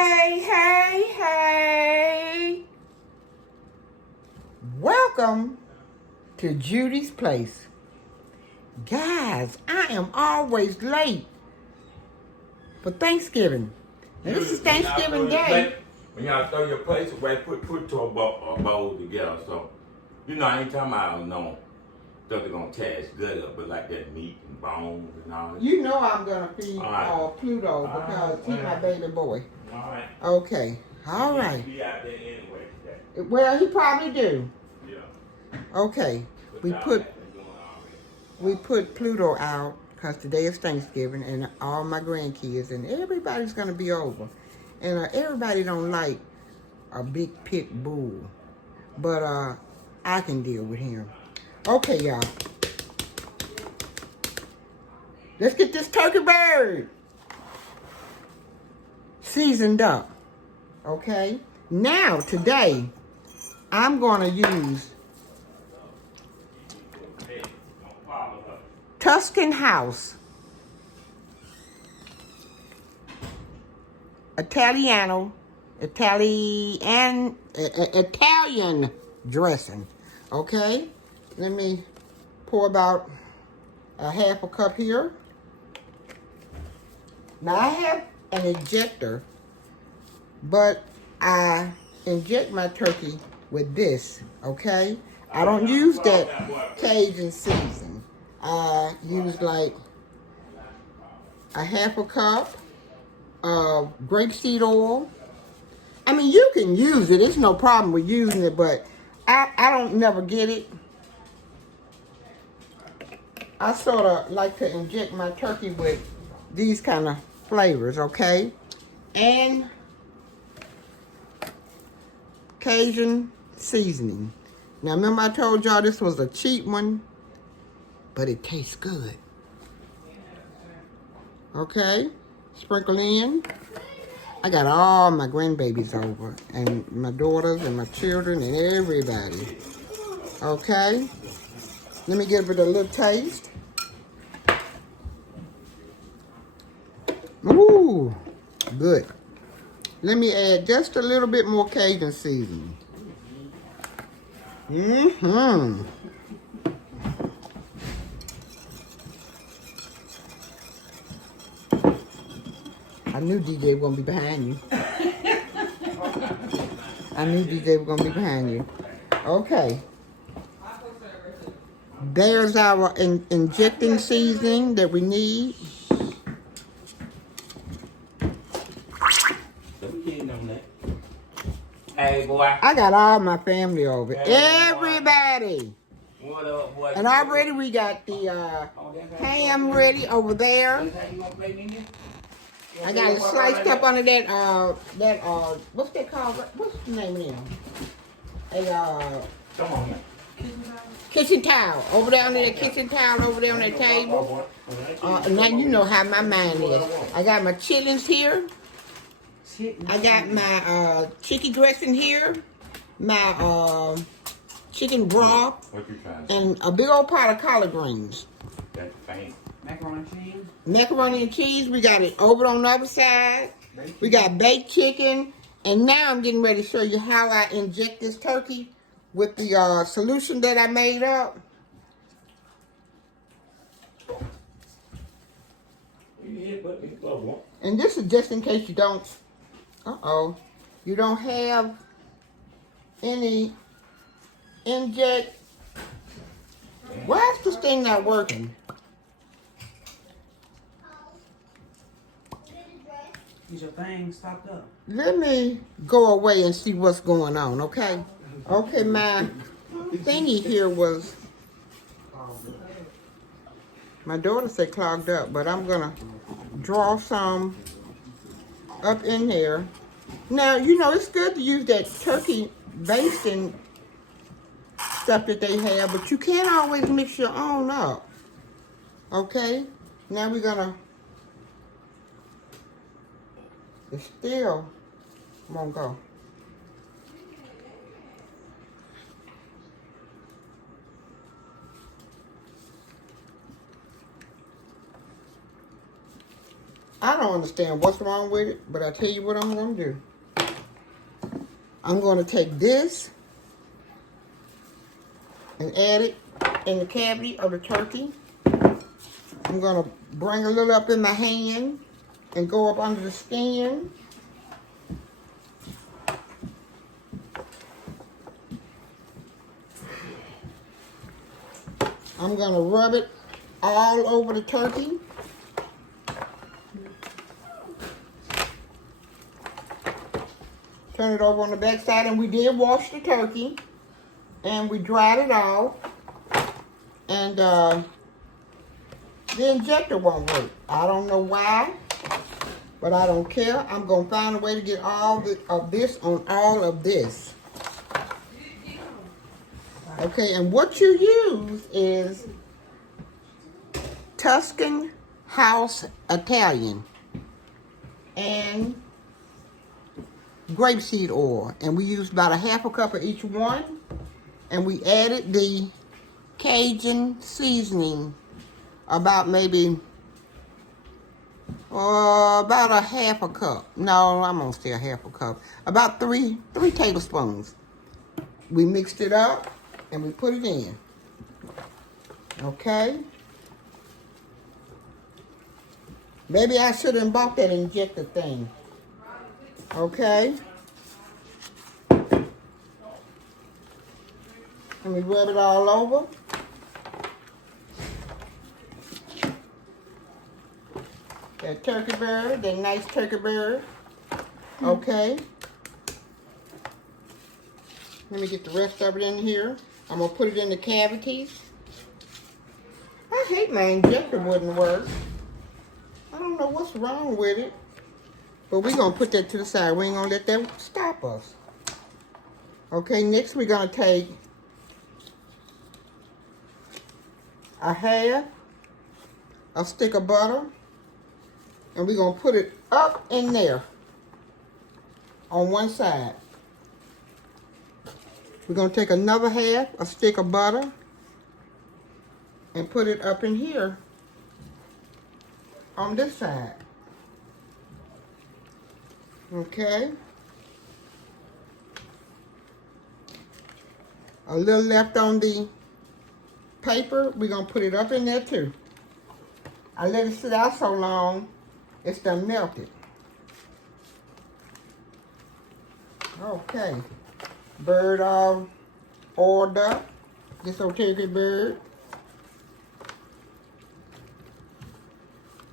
Hey. Welcome to Judy's place. Guys, I am always late for Thanksgiving. Now, this is Thanksgiving Day. When y'all throw your plates away, put to a bowl together. So, anytime I don't know stuff they're going to tear his gut up, but like that meat and bones and all that. You know I'm going to feed Pluto because he's my baby boy. All right. Okay. All right. He out there anyway today. Well, he probably do. Yeah. Okay. We put Pluto out because today is Thanksgiving and all my grandkids and everybody's going to be over. And everybody don't like a big pit bull. But I can deal with him. Okay, y'all. Let's get this turkey bird seasoned up. Okay? Now, today, I'm going to use Tuscan House Italian dressing. Okay? Let me pour about a half a cup here. Now I have an injector, but I inject my turkey with this, okay? I don't use that Cajun season. I use like a half a cup of grapeseed oil. I mean, you can use it. There's no problem with using it, but I don't never get it. I sort of like to inject my turkey with these kind of flavors, okay? And Cajun seasoning. Now, remember I told y'all this was a cheap one, but it tastes good. Okay? Sprinkle in. I got all my grandbabies over, and my daughters and my children and everybody. Okay? Let me give it a little taste. Ooh, good. Let me add just a little bit more Cajun seasoning. I knew DJ was going to be behind you. I knew DJ was going to be behind you. Okay. There's our injecting seasoning that we need. Hey, boy. I got all my family over. Everybody. What up, boy? And already we got the ham ready over there. I got it sliced up under that what's that called? What's the name of them? Come on, man. Kitchen towel. Over there under that kitchen towel over there on that table. Now you know how my mind is. I got my chitlins here. I got my chicken dressing here. My chicken broth. And a big old pot of collard greens. That's faint. Macaroni and cheese. Macaroni and cheese. We got it over on the other side. We got baked chicken. And now I'm getting ready to show you how I inject this turkey with the solution that I made up. And this is just in case you don't, you don't have any inject. Why is this thing not working? Is your thing stopped up? Let me go away and see what's going on, okay? Okay, my thingy here was, my daughter said clogged up, but I'm gonna draw some up in there. Now, it's good to use that turkey basting stuff that they have, but you can't always mix your own up. Okay? Now we're gonna, it still won't go. I don't understand what's wrong with it, but I tell you what I'm going to do. I'm going to take this and add it in the cavity of the turkey. I'm going to bring a little up in my hand and go up under the skin. I'm going to rub it all over the turkey. Turn it over on the back side, and we did wash the turkey and we dried it off. And the injector won't work. I don't know why, but I don't care. I'm going to find a way to get all of this on all of this. Okay, and what you use is Tuscan House Italian and grapeseed oil. And we used about a half a cup of each one. And we added the Cajun seasoning about maybe about a half a cup. No, I'm gonna say a half a cup. About three tablespoons. We mixed it up and we put it in. Okay. Maybe I should have bought that injector thing. Okay. Let me rub it all over. That turkey bird, that nice turkey bird. Okay. Let me get the rest of it in here. I'm going to put it in the cavities. I hate my injector wouldn't work. I don't know what's wrong with it. But we're going to put that to the side. We ain't going to let that stop us. Okay, next we're going to take a half a stick of butter. And we're going to put it up in there on one side. We're going to take another half a stick of butter and put it up in here on this side. Okay. A little left on the paper. We're going to put it up in there too. I let it sit out so long, it's done melted. Okay. Bird all oiled up. This old turkey bird.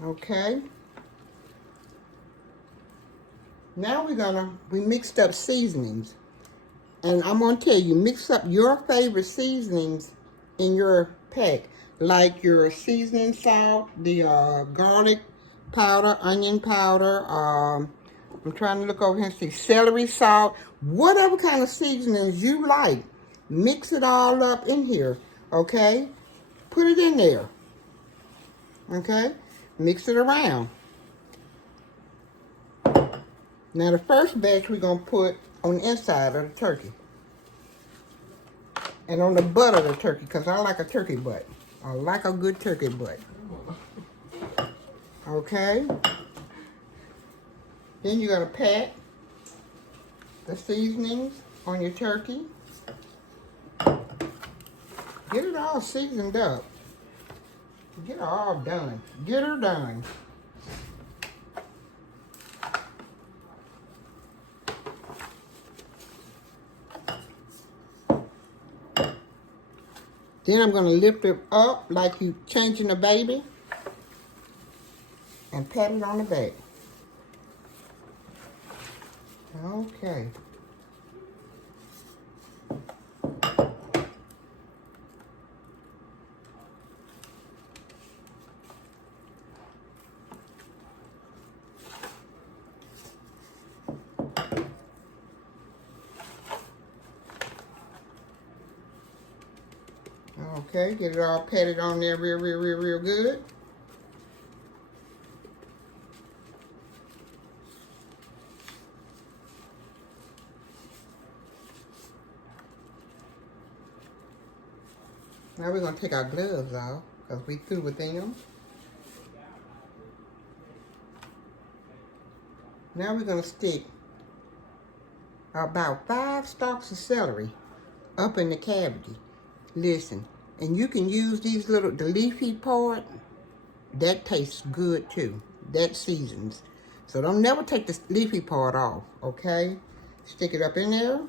Okay. Now we mixed up seasonings. And I'm going to tell you, mix up your favorite seasonings in your pack. Like your seasoning salt, the garlic powder, onion powder, I'm trying to look over here and see, celery salt, whatever kind of seasonings you like. Mix it all up in here, okay? Put it in there, okay? Mix it around. Now the first batch we're going to put on the inside of the turkey. And on the butt of the turkey, because I like a turkey butt. I like a good turkey butt. Okay. Then you're going to pat the seasonings on your turkey. Get it all seasoned up. Get her all done. Get her done. Then I'm going to lift it up like you changing a baby and pat it on the back. Okay. Okay, get it all patted on there real good. Now we're going to take our gloves off because we through with them. Now we're gonna stick about 5 stalks of celery up in the cavity. Listen, and you can use these the leafy part. That tastes good too. That seasons. So don't never take the leafy part off, okay? Stick it up in there.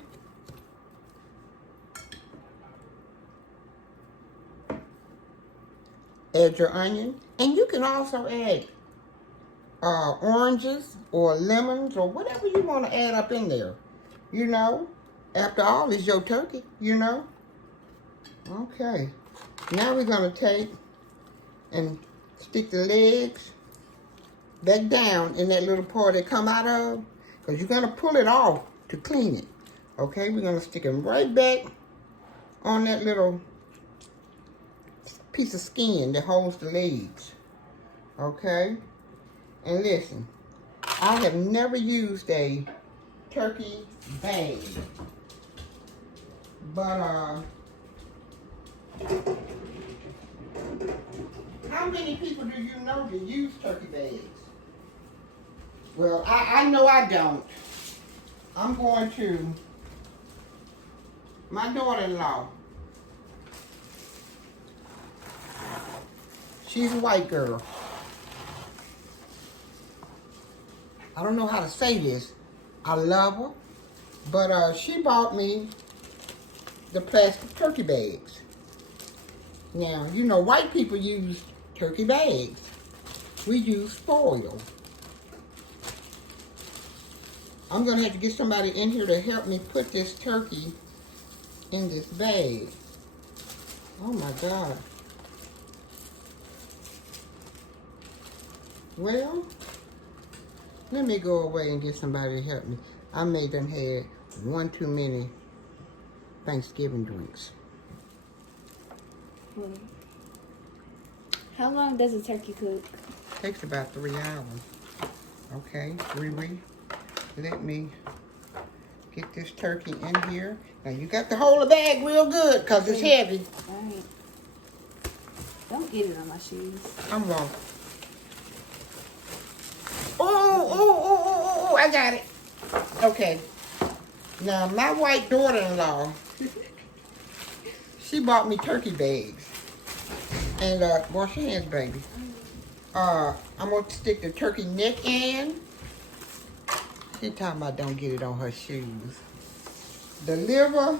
Add your onion. And you can also add oranges or lemons or whatever you want to add up in there. You know, after all, it's your turkey, you know. Okay. Now we're going to take and stick the legs back down in that little part they come out of. Because you're going to pull it off to clean it. Okay, we're going to stick them right back on that little piece of skin that holds the legs. Okay? And listen, I have never used a turkey bag. But, how many people do you know that use turkey bags? Well, I know I don't. I'm going to my daughter-in-law. She's a white girl. I don't know how to say this. I love her. But she bought me the plastic turkey bags. Now, you know, white people use turkey bags. We use foil. I'm going to have to get somebody in here to help me put this turkey in this bag. Oh my God. Well, let me go away and get somebody to help me. I may done had one too many Thanksgiving drinks. How long does a turkey cook? Takes about 3 hours. Okay, Riri, let me get this turkey in here. Now you got to hold the bag real good because it's heavy. All right. Don't get it on my shoes. I'm wrong. Oh, I got it. Okay. Now, my white daughter-in-law, she bought me turkey bags. And, wash your hands, baby. I'm going to stick the turkey neck in. She talking about don't get it on her shoes. The liver,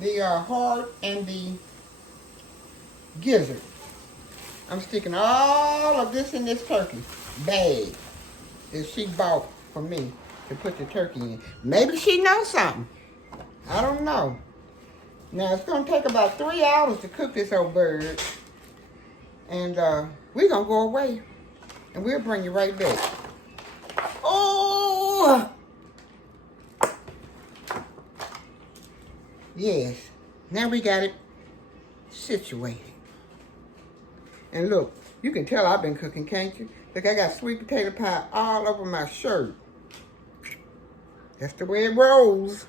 the heart, and the gizzard. I'm sticking all of this in this turkey bag that she bought for me to put the turkey in. Maybe she knows something. I don't know. Now, it's going to take about 3 hours to cook this old bird. And we're going to go away. And we'll bring you right back. Oh! Yes. Now we got it situated. And look, you can tell I've been cooking, can't you? Look, I got sweet potato pie all over my shirt. That's the way it rolls.